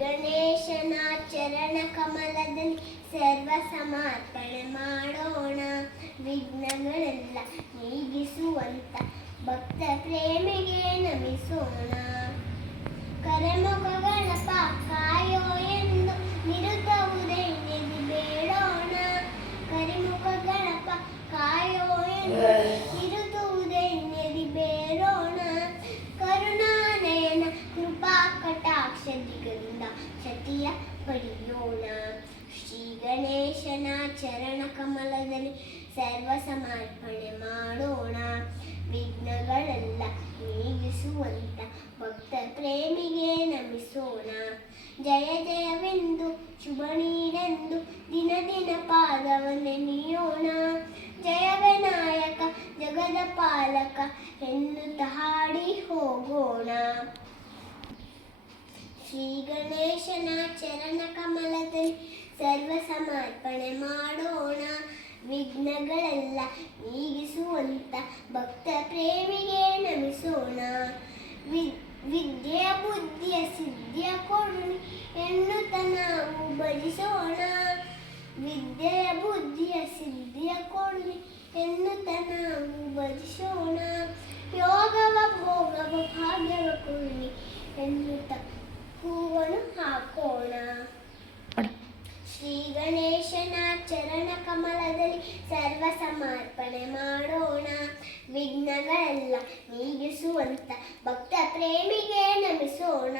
ಗಣೇಶನ ಚರಣ ಕಮಲದಲ್ಲಿ ಸರ್ವ ಸಮರ್ಪಣೆ ಮಾಡೋಣ. ವಿಘ್ನಗಳೆಲ್ಲ ನೀಗಿಸುವಂತ ಭಕ್ತ ಪ್ರೇಮಿಗೆ ನಮಿಸೋಣ. ಕರೆಮುಖ ಗಣಪ ಕಾಯೋ ಎಂದು ನಿರುತ್ತವುದೇ ನಿಧಿ ಬೇಡೋಣ. ಕರಿಮುಖ ಗಣಪ ಕಾಯೋ ಎಂದು ನಿರುತ್ತವುದೇ ನಿಧಿ ಬೇಡೋಣ. ಕರುಣಾನಯನ ಕೃಪಾ ಕಟಾಕ್ಷದಿಂದ ಶತಿಯ ಪಡೆಯೋಣ. ಶ್ರೀ ಗಣೇಶನ ಚರಣ ಕಮಲದಲ್ಲಿ ಸರ್ವ ಸಮರ್ಪಣೆ ಮಾಡೋಣ. ವಿಘ್ನಗಳೆಲ್ಲ ನೀಗಿಸುವಂತ ಭಕ್ತ ಪ್ರೇಮಿಗೆ ನಮಿಸೋಣ. ಜಯ ಜಯವೆಂದು ಶುಭ ನೀಡೆಂದು ದಿನ ದಿನ ಪಾದವನ್ನೆನೆಯೋಣ. ಜಯ ವಿನಾಯಕ ಜಗದ ಪಾಲಕ ಎನ್ನುತ್ತ ಹಾಡಿ ಹೋಗೋಣ. ಶ್ರೀ ಗಣೇಶನ ಚರಣ ಕಮಲದಲ್ಲಿ ಸರ್ವ ಸಮರ್ಪಣೆ ಮಾಡೋಣ. ವಿಘ್ನಗಳೆಲ್ಲ ನೀಗಿಸುವಂತ ಭಕ್ತ ಪ್ರೇಮಿಗೆ ನಮಿಸೋಣ. ವಿದ್ಯೆಯ ಬುದ್ಧಿಯ ಸಿದ್ಧಿಯ ಕೊಡು ಎನ್ನುತ್ತ ನಾವು ಭಜಿಸೋಣ. ವಿದ್ಯೆಯ ಬುದ್ಧಿಯ ಸಿದ್ಧಿಯ ಕೊಡು ಎನ್ನುತ್ತ ನಾವು ಭಜಿಸೋಣ. ಯೋಗವ ಭೋಗವ ಭಾಗ್ಯವ ಕೊಡು ಎನ್ನುತ್ತ ಹೂವನ್ನು ಹಾಕೋಣ. ಶ್ರೀ ಗಣೇಶನ ಚರಣ ಕಮಲದಲ್ಲಿ ಸರ್ವ ಸಮರ್ಪಣೆ ಮಾಡೋಣ. ವಿಘ್ನಗಳೆಲ್ಲ ನೀಗಿಸುವಂತ ಭಕ್ತ ಪ್ರೇಮಿಗೆ ನಮಿಸೋಣ.